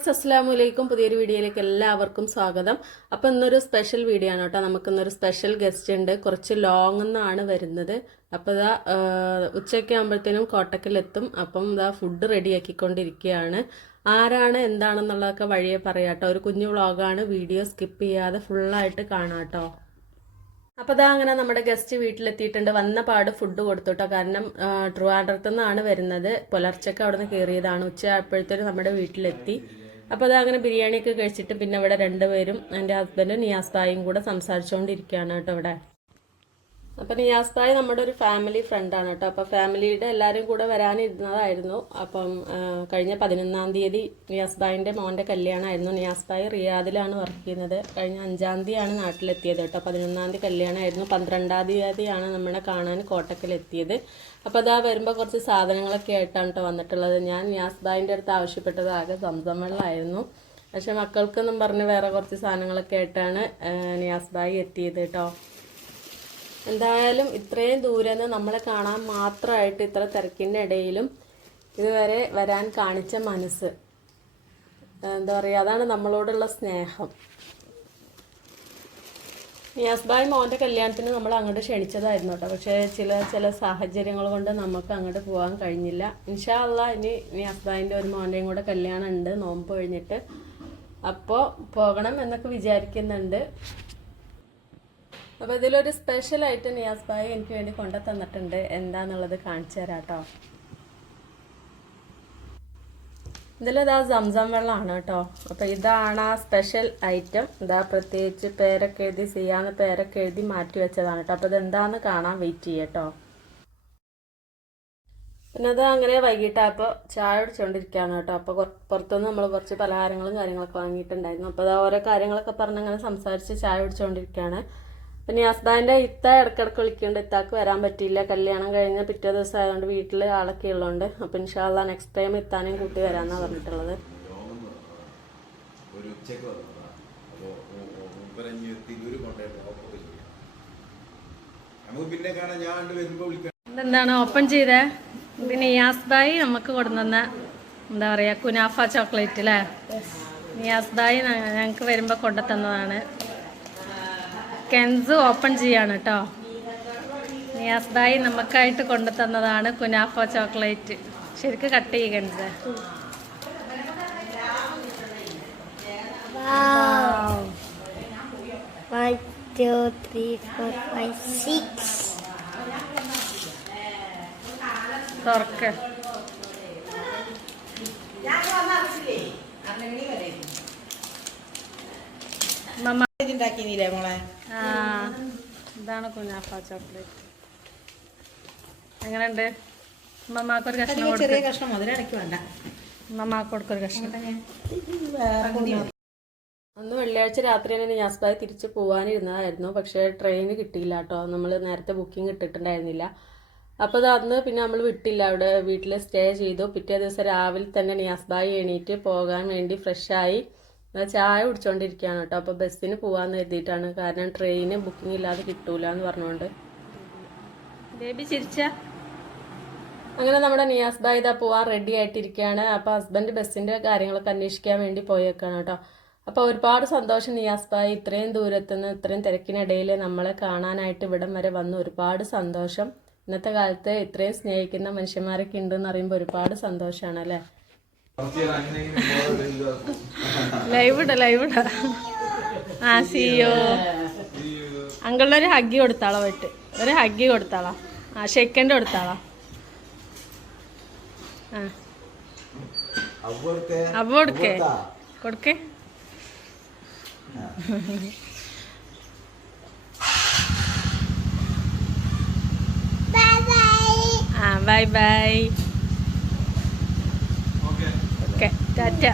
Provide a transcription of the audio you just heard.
Guys അസ്സലാമലൈക്കും. പുതിയൊരു വീഡിയോയിലേക്ക് എല്ലാവർക്കും സ്വാഗതം. അപ്പം ഇന്നൊരു സ്പെഷ്യൽ വീഡിയോ ആണ് കേട്ടോ. നമുക്കിന്നൊരു സ്പെഷ്യൽ ഗസ്റ്റ് ഉണ്ട്. കുറച്ച് ലോങ് നിന്നാണ് വരുന്നത്. അപ്പോൾ ഇതാ ഉച്ചയ്ക്ക് ആകുമ്പോഴത്തേനും കോട്ടക്കലെത്തും. അപ്പം ഇതാ ഫുഡ് റെഡിയാക്കിക്കൊണ്ടിരിക്കുകയാണ്. ആരാണ് എന്താണെന്നുള്ളതൊക്കെ വഴിയെ പറയാം കേട്ടോ. ഒരു കുഞ്ഞു വ്ളോഗാണ്. വീഡിയോ സ്കിപ്പ് ചെയ്യാതെ ഫുള്ളായിട്ട് കാണാം കേട്ടോ. അപ്പോൾ അതാ അങ്ങനെ നമ്മുടെ ഗസ്റ്റ് വീട്ടിലെത്തിയിട്ടുണ്ട്. വന്ന പാട് ഫുഡ് കൊടുത്തു കേട്ടോ. കാരണം ട്രിവാൻഡ്രത്തു നിന്നാണ് വരുന്നത്. പുലർച്ചയ്ക്ക് അവിടെ നിന്ന് കയറിയതാണ്. ഉച്ചയായപ്പോഴത്തേനും നമ്മുടെ വീട്ടിലെത്തി. അപ്പോൾ അത് അങ്ങനെ ബിരിയാണിയൊക്കെ കഴിച്ചിട്ട് പിന്നെ ഇവിടെ രണ്ടുപേരും എൻ്റെ ഹസ്ബൻഡും നിയാസ് ഭായിയും കൂടെ സംസാരിച്ചുകൊണ്ടിരിക്കുകയാണ് കേട്ടോ ഇവിടെ. അപ്പം നിയാസ് ഭായ് നമ്മുടെ ഒരു ഫാമിലി ഫ്രണ്ടാണ് കേട്ടോ. അപ്പോൾ ഫാമിലിയുടെ എല്ലാവരും കൂടെ വരാനിരുന്നതായിരുന്നു. അപ്പം കഴിഞ്ഞ 11-ാം തീയതി നിയാസ് ഭായിൻ്റെ മോൻ്റെ കല്യാണമായിരുന്നു. നിയാസ് ഭായ് റിയാദിലാണ് വർക്ക് ചെയ്യുന്നത്. കഴിഞ്ഞ 5-ാം തീയതിയാണ് നാട്ടിലെത്തിയത് കേട്ടോ. 11-ാം തീയതി കല്യാണമായിരുന്നു. 12-ാം തീയതിയാണ് നമ്മളെ കാണാൻ കോട്ടക്കലെത്തിയത്. അപ്പോൾ അതാ വരുമ്പോൾ കുറച്ച് സാധനങ്ങളൊക്കെ ആയിട്ടാണ് കേട്ടോ വന്നിട്ടുള്ളത്. ഞാൻ നിയാസ് ഭായിൻ്റെ അടുത്ത് ആവശ്യപ്പെട്ടത് ആകെ സംസം വെള്ളമായിരുന്നു. പക്ഷെ മക്കൾക്കെന്നും പറഞ്ഞ് വേറെ കുറച്ച് സാധനങ്ങളൊക്കെ ആയിട്ടാണ് നിയാസ് ഭായ് എത്തിയത് കേട്ടോ. എന്തായാലും ഇത്രയും ദൂരെ നിന്ന് നമ്മളെ കാണാൻ മാത്രമായിട്ട് ഇത്ര തിരക്കിൻ്റെ ഇടയിലും ഇതുവരെ വരാൻ കാണിച്ച മനസ്സ്, എന്താ പറയുക, അതാണ് നമ്മളോടുള്ള സ്നേഹം. നിയാസ് ഭായ് മോൻ്റെ കല്യാണത്തിന് നമ്മൾ അങ്ങോട്ട് ക്ഷണിച്ചതായിരുന്നു കേട്ടോ. പക്ഷേ ചില സാഹചര്യങ്ങൾ കൊണ്ട് നമുക്ക് അങ്ങോട്ട് പോകാൻ കഴിഞ്ഞില്ല. ഇൻഷാ അള്ളാ ഇനി നിയാസ് ഭായിൻ്റെ ഒരു മോൻ്റെയും കൂടെ കല്യാണം ഉണ്ട് നോമ്പ് കഴിഞ്ഞിട്ട്. അപ്പോൾ പോകണം എന്നൊക്കെ വിചാരിക്കുന്നുണ്ട്. അപ്പോൾ ഇതിലൊരു സ്പെഷ്യലായിട്ട് നിയാസ് ഭായ് എനിക്ക് വേണ്ടി കൊണ്ടു തന്നിട്ടുണ്ട്. എന്താന്നുള്ളത് കാണിച്ചു തരാം കേട്ടോ. ഇതിലിതാ സംസം വെള്ളമാണ് കേട്ടോ. അപ്പോൾ ഇതാണ് ആ സ്പെഷ്യൽ ഐറ്റം. ഇതാ പ്രത്യേകിച്ച് പേരൊക്കെ എഴുതി ചെയ്യാന്ന് പേരൊക്കെ എഴുതി മാറ്റി വെച്ചതാണ് കേട്ടോ. അപ്പോൾ ഇതെന്താന്ന് കാണാൻ വെയിറ്റ് ചെയ്യട്ടോ. പിന്നെ അത് അങ്ങനെ വൈകിട്ടായപ്പോൾ ചായ കുടിച്ചുകൊണ്ടിരിക്കുകയാണ് കേട്ടോ. അപ്പോൾ പുറത്തുനിന്ന് നമ്മൾ കുറച്ച് പലഹാരങ്ങളും കാര്യങ്ങളൊക്കെ വാങ്ങിയിട്ടുണ്ടായിരുന്നു. അപ്പോൾ അത് ഓരോ കാര്യങ്ങളൊക്കെ പറഞ്ഞ് അങ്ങനെ സംസാരിച്ച് ചായ കുടിച്ചുകൊണ്ടിരിക്കുകയാണ്. പിന്നെ ഹസ്ബൻഡിൻ്റെ ഇത്ത ഇടയ്ക്കിടയ്ക്ക് വിളിക്കുന്നുണ്ട്. ഇത്താക്ക് വരാൻ പറ്റിയില്ല, കല്യാണം കഴിഞ്ഞ് പിറ്റേ ദിവസം ആയതുകൊണ്ട് വീട്ടിൽ ആളൊക്കെ ഉള്ളതുകൊണ്ട്. അപ്പോൾ ഇൻഷാ അള്ളാ നെക്സ്റ്റ് ടൈം ഇത്താനെയും കൂട്ടി വരാമെന്നാണ് പറഞ്ഞിട്ടുള്ളത്. എന്താണ് ഓപ്പൺ ചെയ്തേ? പിന്നെ നിയാസ് ഭായ് നമുക്ക് കൊണ്ടുവന്ന എന്താ പറയുക കുനാഫ ചോക്ലേറ്റ് അല്ലേ? നിയാസ് ഭായ് ഞങ്ങൾക്ക് വരുമ്പോൾ കൊണ്ടുതന്നതാണ്. കെൻസ് ഓപ്പൺ ചെയ്യാണ് കേട്ടോ. നിയാസ് ഭായ് നമുക്കായിട്ട് കൊണ്ടു തന്നതാണ് കുനാഫ ചോക്ലേറ്റ്. ശരിക്കും കട്ട് ചെയ്യുക കെൻസ്. 1 2 3 4 5 6 തുറക്ക്. ഇതാണ് കുനാഫ ചോക്ലേറ്റ്. എങ്ങനെയുണ്ട്? മമ്മാക്കൊരു കഷ്ണം മമ്മാക്കൊടുക്കൊരു കഷ്ണം. അന്ന് വെള്ളിയാഴ്ച രാത്രി തന്നെ നിയാസ് ഭായ് തിരിച്ച് പോകാനിരുന്നതായിരുന്നു. പക്ഷേ ട്രെയിൻ കിട്ടിയില്ല കേട്ടോ. നമ്മൾ നേരത്തെ ബുക്കിംഗ് ഇട്ടിട്ടുണ്ടായിരുന്നില്ല. അപ്പോൾ അന്ന് പിന്നെ നമ്മൾ വിട്ടില്ല. അവിടെ വീട്ടിൽ സ്റ്റേ ചെയ്തു. പിറ്റേ ദിവസം രാവിലെ തന്നെ നിയാസ് ഭായ് എണീറ്റ് പോകാൻ വേണ്ടി ഫ്രഷായി ചായ കുടിച്ചോണ്ടിരിക്കുകയാണ് കേട്ടോ. അപ്പോൾ ബസ്സിന് പോകാമെന്ന് കരുതിയിട്ടാണ്. കാരണം ട്രെയിന് ബുക്കിംഗ് ഇല്ലാതെ കിട്ടൂല എന്ന് പറഞ്ഞുകൊണ്ട്. ബേബി ചിരിച്ച അങ്ങനെ നമ്മുടെ നിയാസ് ഭായ് ഇതാ പോവാൻ റെഡി ആയിട്ടിരിക്കുകയാണ്. അപ്പോൾ ഹസ്ബൻഡ് ബസ്സിൻ്റെ കാര്യങ്ങളൊക്കെ അന്വേഷിക്കാൻ വേണ്ടി പോയേക്കാണ് കേട്ടോ. അപ്പോൾ ഒരുപാട് സന്തോഷം നിയാസ് ഭായ് ഇത്രയും ദൂരത്തുനിന്ന് ഇത്രയും തിരക്കിനിടയിൽ നമ്മളെ കാണാനായിട്ട് ഇവിടം വരെ വന്ന് ഒരുപാട് സന്തോഷം. ഇന്നത്തെ കാലത്ത് ഇത്രയും സ്നേഹിക്കുന്ന മനുഷ്യന്മാരൊക്കെ ഉണ്ടെന്ന് പറയുമ്പോൾ ഒരുപാട് സന്തോഷമാണ് അല്ലേ? ലൈവിട ആ സിയോ അങ്കിളിനൊരു ഹഗ്ഗി കൊടുത്താളോ? പോയിട്ട് ഒരു ഹഗ്ഗി കൊടുത്താളോ? ആ ഷെക്കൻഡ് കൊടുത്താളോ? ആ അപ്പൊ കൊടുക്കേ ആ ബൈ ബൈ. ഓക്കെ ടാറ്റ.